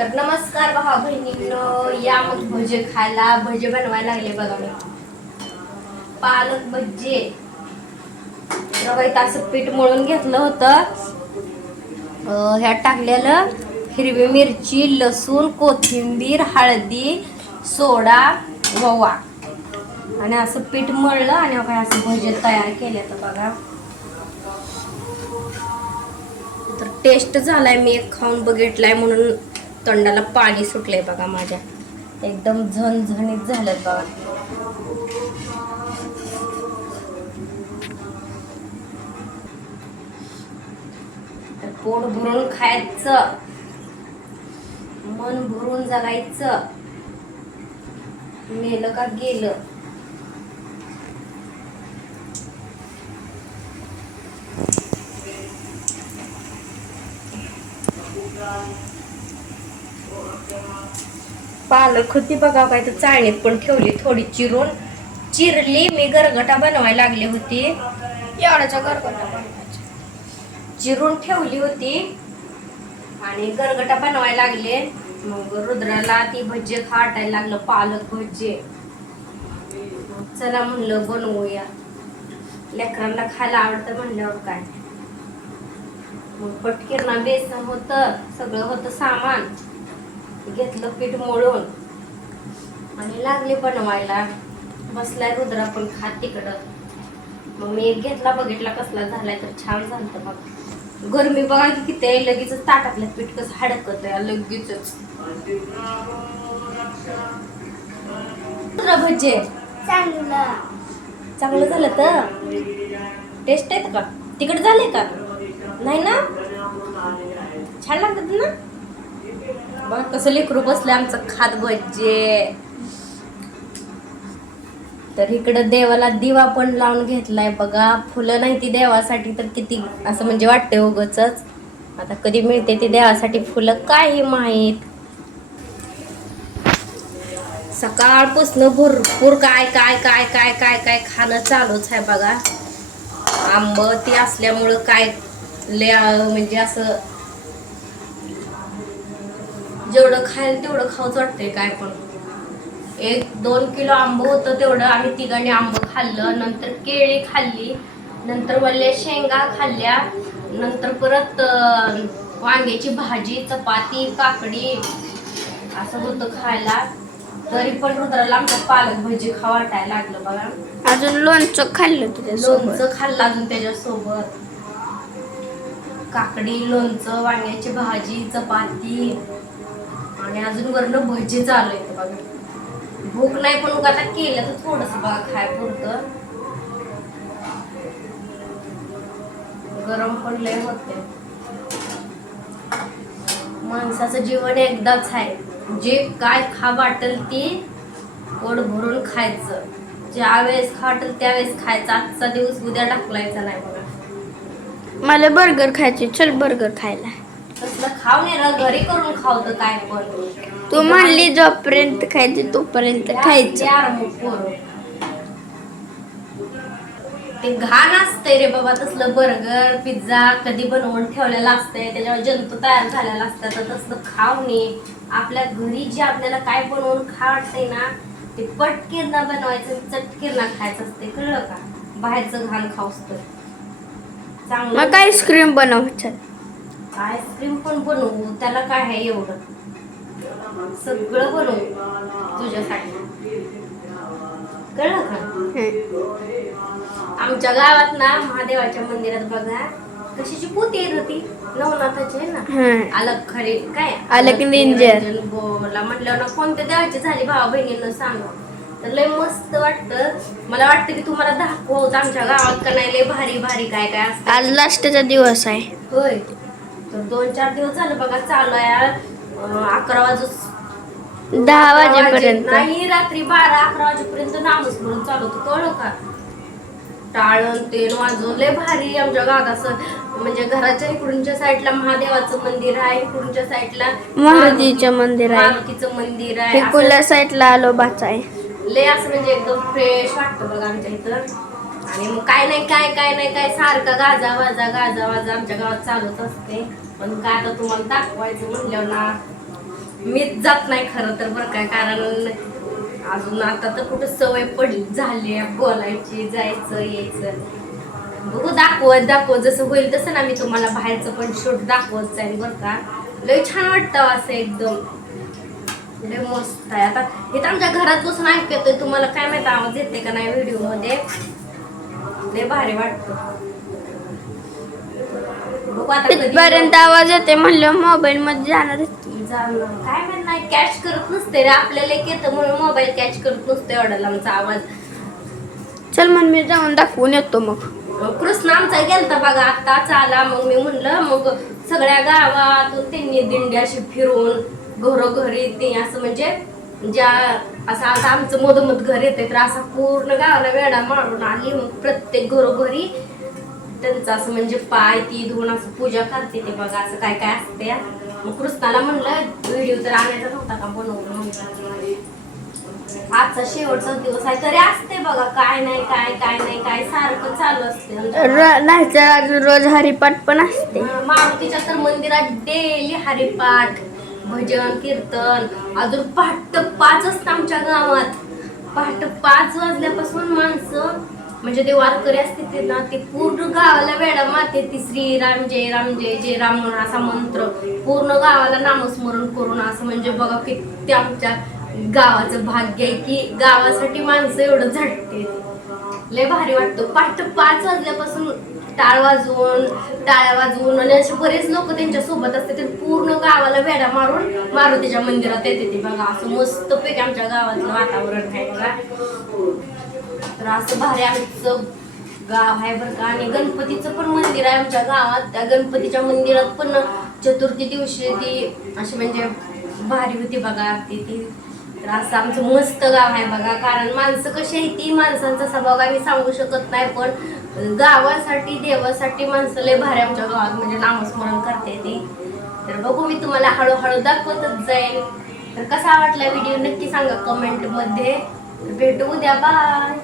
तर नमस्कार भावा बहिणींनो, या मग भजे खायला. भजे बनवायला लागले बघा मी. पालक भजे रवाईत असं पीठ मळून घेतलं होतं. ह्यात टाकलेलं हिरवी मिरची, लसूण, कोथिंबीर, हळदी, सोडा, ओवा आणि असं पीठ मळलं आणि काय असं भजे तयार केले. तर बघा, तर टेस्ट झालाय. मी एक खाऊन बघितलाय म्हणून तोंडाला पाणी सुटलंय बघा माझ्या. एकदम झणझणीत झालं बघा. तर पोट भरून खायचं, मन भरून जगायचं, मेलं का गेलं. पालक होती बघा, काय तर चाळणीत पण ठेवली थोडी चिरली. मी गरगटा बनवायला लागली होती. एवढ्याचा गरगटा बनवायचा, चिरून ठेवली होती आणि गरगटा बनवायला लागले. मग रुद्राला ती भजी खाटायला लागलं, पालक भजी. चला म्हणलं बनवूया, लेकरांना खायला आवडतं म्हणल्यावर काय. मग पटकीरना बेसन होतं, सगळं होतं सामान. घेतलं पीठ मळून आणि लागले बनवायला. बसलाय रुद्रा पण खात तिकडं. मग मी एक घेतला, बघितला कसला झालाय, तर छान झालं बघ. गरमी बघा की किती आहे, लगेच ताटातलं पीठ कसं हडकत आहे लगेच. भजे चांगलं झालं तर टेस्ट आहेत का? तिकडे झाले का नाही ना? छान लागतात ना बघ. कसं लेकरू बसले आमचं खात भजे. तर इकडं देवाला दिवा पण लावून घेतलाय बघा. फुलं नाही ती देवासाठी, तर किती असं म्हणजे वाटते उगच. आता कधी मिळते ती देवासाठी फुलं काही माहीत. सकाळपासून भरपूर काय काय काय काय काय काय खाणं चालूच आहे बघा. आंबती असल्यामुळं काय म्हणजे असं जेवढं खायला तेवढं खाऊच वाटतंय. काय पण 1-2 किलो आंब होतं, तेवढं आम्ही तिघांनी आंब खाल्लं. नंतर केळी खाल्ली, नंतर वल्ल्या शेंगा खाल्ल्या, नंतर परत वांग्याची भाजी, चपाती, काकडी असं होतं खायला. तरी पण रुद्राला आमच्या पालक भजी खावा वाटायला लागलं बघा. अजून लोणचं खाल्लं, लोणचं खाल्लं अजून त्याच्यासोबत. काकडी, लोणचं, वांग्याची भाजी, चपाती आणि अजून वरण भजी चालू आहे बघा. भूक नाही पण आता केलं तर थोडस बघा खाय पुरतं. गरम पण लय होते. माणसाचं जीवन एकदाच आहे. जे काय खा वाटेल ती पोट भरून खायचं. ज्या वेळेस खा वाटेल त्यावेळेस खायचं. आजचा दिवस उद्या ढकलायचा नाही बघा. मला बर्गर खायचे, चल बर्गर खायला. तसलं खाऊ नये, घरी करून खावतं काय पण. तू म्हणली जोपर्यंत खायचे तोपर्यंत खायचं. ते घाण असतंय रे बाबा तसलं बर्गर, पिझ्झा कधी बनवून ठेवलेलं असतंय, त्याच्यावर जंतू तयार झालेला असतात. तर तसलं खाऊ नये. आपल्या घरी जे आपल्याला काय बनवून खा वाटतंय ना, ते पटकीरना बनवायचं, चटकीरना खायचं असते, कळलं का? बाहेरचं घाण खाऊस तर चांगलं. मग आईस्क्रीम बनवायचं. आईस्क्रीम पण बनवू, त्याला काय आहे एवढं. सगळं बनवू तुझ्यासाठी, कळलं का? आमच्या गावात ना महादेवाच्या मंदिरात बघा कशाची पोती येत होती, नवनाथाची आहे ना. अलग खरे काय अलग निंजन बोला म्हटलं ना, कोणत्या देवाची झाली भावा बहिणींना सांगा. तर लय मस्त वाटतं. मला वाटतं की तुम्हाला दाखवत आमच्या गावात का नाही लय भारी भारी काय काय असतं. आज लास्टचा दिवस आहे. होय, तर 2-4 दिवस झालं बघा चालू आहे. 11 वाजून 10 वाजेपर्यंत नाही, रात्री 12-11 वाजेपर्यंत नामस्मरण चालू होतं, कळलं का? टाळण तेल वाजवून लय भारी. आमच्या गावात असं म्हणजे घराच्या इकडूनच्या साईडला महादेवाचं मंदिर आहे, इकडूनच्या साईडला मारुतीचं मंदिर आहे, मारुतीचं मंदिर आहे, इकडल्या साईडला आलोबाचं आहे. लय असं म्हणजे एकदम फ्रेश वाटतं बघा आमच्या इथं. आणि मग काय नाही काय काय नाही काय सारखा गाजा वाजा आमच्या गावात चालूच असते. पण काय आता तुम्हाला दाखवायचं म्हणल्यावर ना मीच जात नाही खरं तर बरं काय, कारण अजून आता तर कुठं सवय पडली झाली बोलायची, जायचं यायचं. बघू दाखवत जसं होईल तसं ना मी तुम्हाला बाहेरचं पण शूट दाखवत जाईल बरं का. लय छान वाटतं असं एकदम, लय मस्त आहे. आता इथं आमच्या घरात बसून ऐकू येतोय, तुम्हाला काय माहिती आवाज येते का नाही व्हिडिओ मध्ये. लय भारी वाटतं. बघू आता कधी तिथपर्यंत आवाज येते म्हणलं मोबाईल मध्ये जाणारच की. काय माहित नाही, कॅच करत नसते रे, आपल्याला एक येतं म्हणून मोबाईल कॅच करत नसतो एवढा लांबचा आवाज. चल मग मी जाऊन दाखवून येतो मग. कृष्ण आमचा गेलता बघा आत्ताच आला. मग मी म्हणलं मग सगळ्या गावातून त्यांनी दिंडी अशी फिरून घरोघरी ते असं म्हणजे ज्या असं आता आमचं मधोमध घर येते तर असं पूर्ण गावाला वेढा मारून आली. मग प्रत्येक घरोघरी त्यांचं असं म्हणजे पाय ती धुवून असं पूजा करते ते बघा, असं काय काय असते. मग कृष्णाला म्हणलं व्हिडिओ तर आणायचा नव्हता का, बनवलं म्हणलं. आजचा शेवटचा दिवस आहे तरी असते बघा, काय नाही काय सारखं चालू असते. नाहीतर अजून रोज हरिपाठ पण असते. मारुतीच्या तर मंदिरात डेली हरिपाठ, भजन कीर्तन. अजून पहाटे 5 असतं आमच्या गावात. पहाटे 5 वाजल्यापासून माणसं म्हणजे ते वारकरी असते ते ना, ते पूर्ण गावाला वेडा मारते. ती श्रीराम जय राम जय जय राम म्हणून असा मंत्र पूर्ण गावाला नामस्मरण करून असं म्हणजे बघा किती आमच्या गावाचं भाग्य आहे की गावासाठी माणसं एवढं झटते. लय भारी वाटतं. पहाटे 5 वाजल्यापासून टाळ्या वाजवून आणि असे बरेच लोक त्यांच्या सोबत असते. ते पूर्ण गावाला वेढा मारून मारुतीच्या मंदिरात येते ते बघा. असं मस्त पैकी आमच्या गावातलं वातावरण आहे बघा. तर असं भारी आमचं गाव आहे बरं का. आणि गणपतीचं पण मंदिर आहे आमच्या गावात. त्या गणपतीच्या मंदिरात पण चतुर्थी दिवशी ती अशी म्हणजे भारी होती बघा आरती ती. तर असं आमचं मस्त गाव आहे बघा. कारण माणसं कशी आहे ती, माणसांचा स्वभाव आम्ही सांगू शकत नाही, पण गावासाठी देवासाठी माणसं लय भारी आमच्या गावात म्हणजे नामस्मरण करते ती. तर बघू मी तुम्हाला हळूहळू दाखवतच जाईल. तर कसा वाटला व्हिडिओ नक्की सांगा कमेंट मध्ये. भेटू उद्या, बाय.